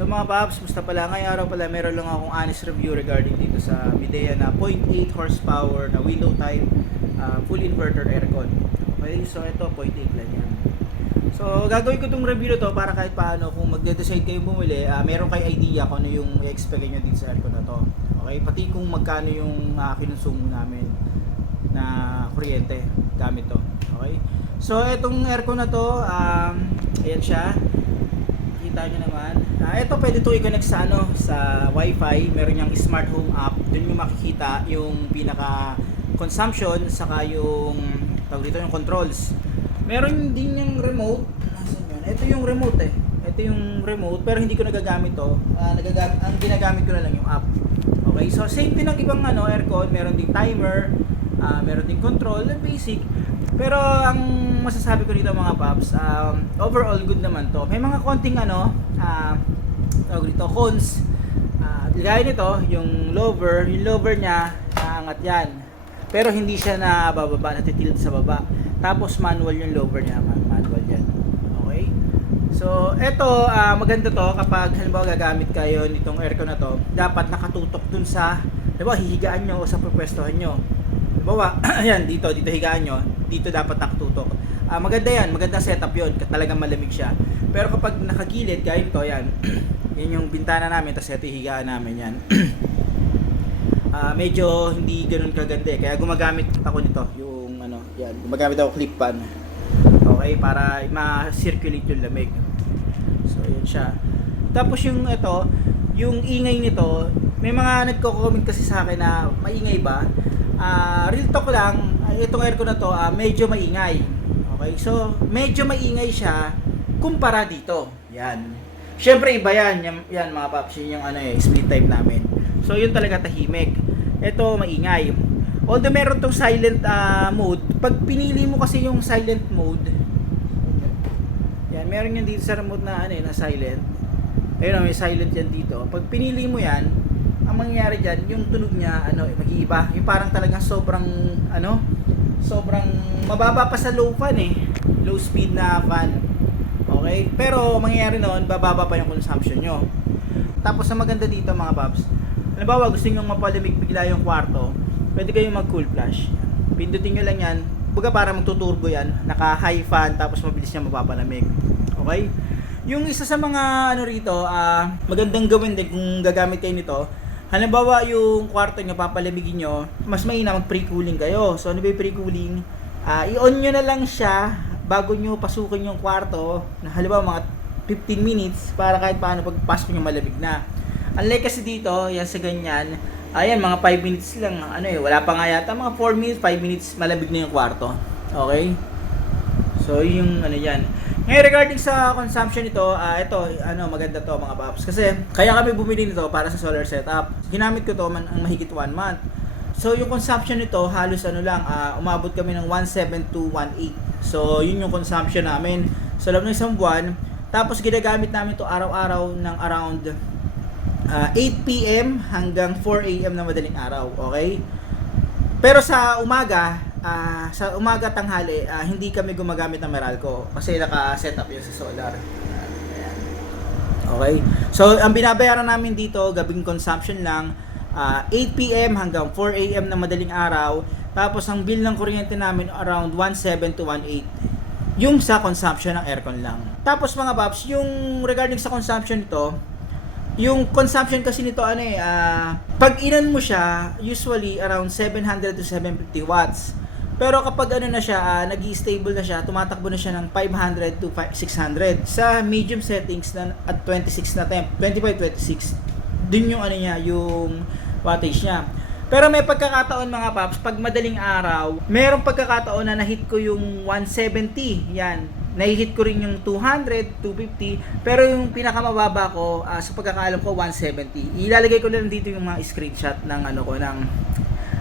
So mga paps, basta pala ngayong araw pala meron lang akong honest review regarding dito sa Midea na 0.8 horsepower na window type full inverter aircon. Okay, so ito 0.8 lang yan. So gagawin ko tong review na to para kahit paano kung magde-decide kayo bumili, meron kayo idea kung ano yung i-expect nyo dito sa aircon na to. Okay, pati kung magkano yung kinonsumo namin na kuryente gamit to. Okay, so etong aircon na to, ayan siya. Kita nyo naman. Ito pwede ito i-connect sa sa Wi-Fi. Meron yung smart home app. Doon nyo makikita yung pinaka consumption saka yung tawag dito yung controls. Meron din yung remote. Nasaan yun? Ito yung remote eh. Ito yung remote pero hindi ko nagagamit to. Ang ginagamit ko na lang yung app. Okay, so same din ng ibang aircon. Meron ding timer, meron ding control, basic. Pero ang masasabi ko dito mga paps, overall good naman to. May mga konting tawag dito, cons. Gaya nito, yung lower niya, naangat yan. Pero hindi siya nabababa, natitilt sa baba. Tapos manual yung lower niya, manual yan. Okay? So, eto, maganda to kapag halimbawa gagamit kayo nitong aircon na to, dapat nakatutok dun sa, halimbawa hihigaan nyo o sa pupwestuhan nyo. Halimbawa, ayan, dito higaan nyo, dito dapat nakatutok. Maganda yan, maganda setup yun, talagang malamig siya. Pero kapag nakagilid, gaya nito, yan, yan yung bintana namin, tapos ito higaan namin yan. Medyo hindi ganun kaganda kaya gumagamit ako nito, yung yan, gumagamit ako clip pan. Okay, para ma-circulate yung lamig. So, yan siya. Tapos yung ito, yung ingay nito, may mga nagko-comment kasi sa akin na maingay ba? Real talk lang, itong aircon na to, medyo maingay. Okay, so medyo maingay siya kumpara dito. Yan. Syempre iba yan, yan mga paps, yun yung split type namin. So yun talaga tahimik. Ito maingay. Although meron tong silent mode, pag pinili mo kasi yung silent mode, yan, meron yan dito sa remote na na silent. Ayun, may silent yan dito. Pag pinili mo yan, ang mangyayari dyan, yung tunog niya, mag-iiba. Yung parang talagang sobrang mababa pa sa low fan low speed na fan. Okay? Pero mangyayari noon, bababa pa yung consumption nyo. Tapos ang maganda dito mga paps, halimbawa gusto nyo mapalamig bigla yung kwarto, pwede kayong mag cool flash. Pindutin nyo lang yan, baga para magtuturbo yan, naka high fan, tapos mabilis niya mapapalamig. Okay? Yung isa sa mga rito, magandang gawin din kung gagamit kayo nito, halimbawa yung kwarto nyo papalamigin nyo, mas mainam mag pre-cooling kayo. So ano ba yung pre-cooling? I-on nyo na lang siya bago nyo pasukin yung kwarto, na halimbawa mga 15 minutes para kahit paano pagpasok nyo malamig na. Unlike kasi dito, yan sa ganyan, ayan mga 5 minutes lang, wala pa nga yata, mga 4 minutes, 5 minutes malamig na yung kwarto. Okay? So yung yan. Ngayon regarding sa consumption nito, ito maganda to mga paps. Kasi kaya kami bumili nito para sa solar setup. Ginamit ko to ang mahigit 1 month. So yung consumption nito halos lang, umabot kami ng 1.7 to 1.8. So yun yung consumption namin sa loob ng isang buwan. Tapos ginagamit namin to araw-araw ng around 8 PM hanggang 4 AM na madaling araw. Okay? Pero sa umaga tanghali, hindi kami gumagamit ng Meralco kasi naka-set up yun sa solar. Ayan. Okay? So, ang binabayaran namin dito, gabing consumption lang, 8 PM hanggang 4 AM na madaling araw. Tapos, ang bill ng kuryente namin around 1.7 to 1.8. Yung sa consumption ng aircon lang. Tapos, mga paps, yung regarding sa consumption nito, yung consumption kasi nito pag inan mo siya, usually around 700 to 750 watts. Pero kapag na siya, nag-i-stable na siya, tumatakbo na siya ng 500 to 600 sa medium settings na at 26 na temp, 25-26. Dun yung niya, yung wattage niya. Pero may pagkakataon mga paps, pag madaling araw, merong pagkakataon na nahit ko yung 170. Yan. Nahihit ko rin yung 200, 250, pero yung pinakamababa ko, sa pagkakaalam ko, 170. Ilalagay ko na lang dito yung mga screenshot ng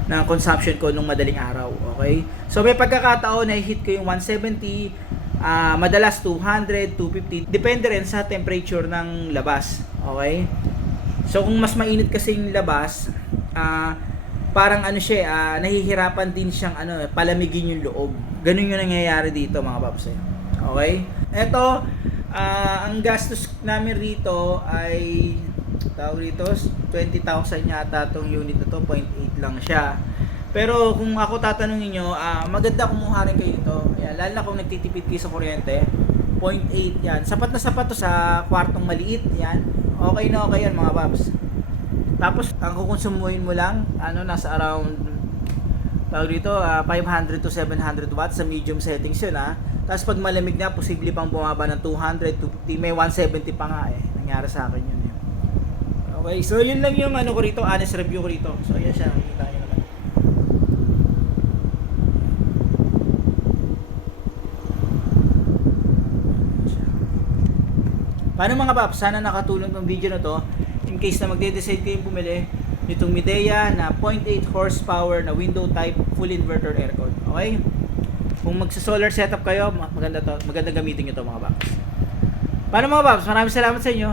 ng consumption ko nung madaling araw. Okay? So may pagkakataon na hit ko yung 170, madalas 200, 250, depende rin sa temperature ng labas. Okay? So kung mas mainit kasi yung labas, parang siya, nahihirapan din siyang palamigin yung loob. Ganun yung nangyayari dito mga paps. Okay? Eto, Ang gastos namin rito ay tawag rito 20,000 yata tong unit na to, 0.8 lang siya. Pero kung ako tatanungin nyo, maganda kumuha rin kayo nito. Ayan, lalo na kung nagtitipid kayo sa kuryente, 0.8 yan. Sapat na sapat to sa kwartong maliit yan. Okay na okay yan mga paps. Tapos ang kukonsumuhin mo lang, nasa around tawag dito, 500 to 700 watts sa medium settings yun Tapos pag malamig na, posible pang bumaba ng 200, 250, may 170 pa nga Nangyari sa akin yun Okay, so yun lang yung ko rito, honest review ko rito. So yan siya, nakikita nyo naman. Paano mga paps, sana nakatulong tong video na to in case na magde-decide kayong bumili nitong Midea na 0.8 horsepower na window type full inverter aircon. Okay? Kung magsa-solar setup kayo, maganda gamitin nyo to mga paps. Paano mga paps? Maraming salamat sa inyo.